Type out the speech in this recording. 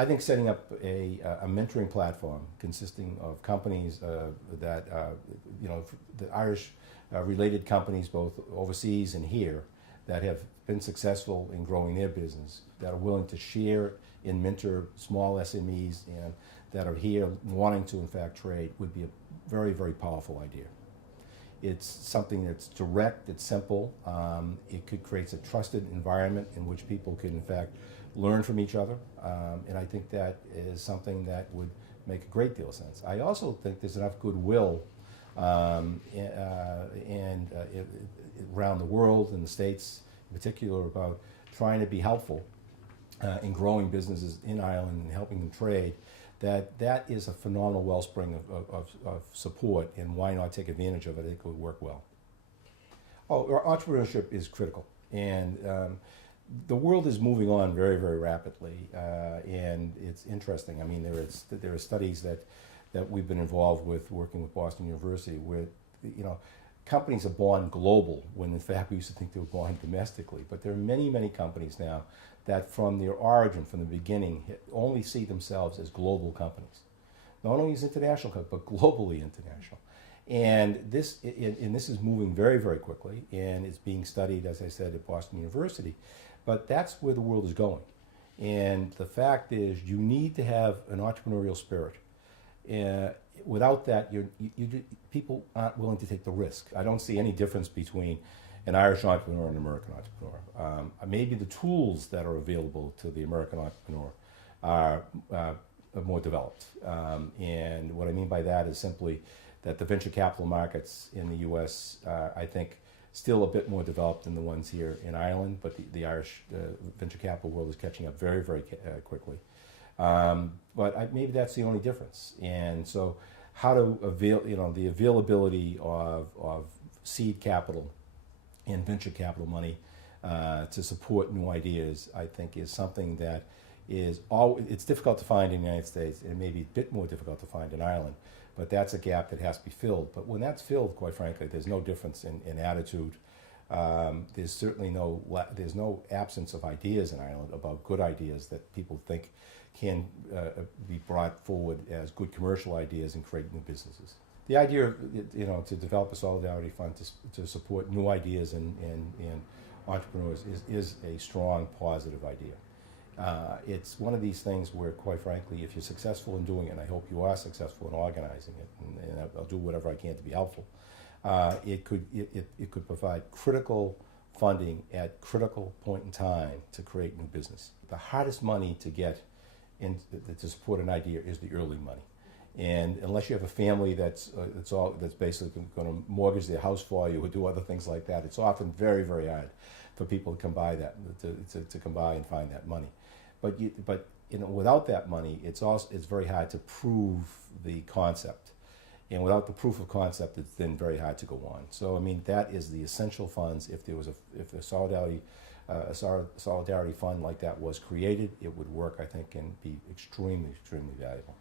I think setting up a mentoring platform consisting of companies that, the Irish related companies both overseas and here that have been successful in growing their business, that are willing to share and mentor small SMEs and that are here wanting to in fact trade would be a very, very powerful idea. It's something that's direct, it's simple, it could create a trusted environment in which people can in fact learn from each other, and I think that is something that would make a great deal of sense. I also think there's enough goodwill around the world, in the States in particular, about trying to be helpful in growing businesses in Ireland and helping them trade, that is a phenomenal wellspring of support, and why not take advantage of it? I think it would work well. Entrepreneurship is critical, and the world is moving on very, very rapidly, and it's interesting. I mean, there are studies that we've been involved with, working with Boston University, where companies are born global when in fact we used to think they were born domestically. But there are many, many companies now that from their origin, from the beginning, only see themselves as global companies. Not only as international, but globally international. And this is moving very, very quickly, and it's being studied, as I said, at Boston University. But that's where the world is going. And the fact is, you need to have an entrepreneurial spirit. Without that, people aren't willing to take the risk. I don't see any difference between an Irish entrepreneur and an American entrepreneur. Maybe the tools that are available to the American entrepreneur are more developed. And what I mean by that is simply that the venture capital markets in the U.S., I think, still a bit more developed than the ones here in Ireland, but the Irish venture capital world is catching up very, very quickly. But maybe that's the only difference. And so how to avail, the availability of seed capital and venture capital money to support new ideas, I think, is something that it's difficult to find in the United States, and maybe a bit more difficult to find in Ireland. But that's a gap that has to be filled. But when that's filled, quite frankly, there's no difference in attitude. There's certainly there's no absence of ideas in Ireland, about good ideas that people think can be brought forward as good commercial ideas and create new businesses. The idea, to develop a solidarity fund to support new ideas and entrepreneurs is a strong, positive idea. It's one of these things where, quite frankly, if you're successful in doing it, and I hope you are successful in organizing it, and I'll do whatever I can to be helpful, it could provide critical funding at critical point in time to create new business. The hardest money to get to support an idea is the early money. And unless you have a family that's basically going to mortgage their house for you or do other things like that, it's often very, very hard for people to come by to come by and find that money. But without that money, it's very hard to prove the concept, and without the proof of concept, it's then very hard to go on. So I mean, that is the essential funds. If a solidarity fund like that was created, it would work, I think, and be extremely, extremely valuable.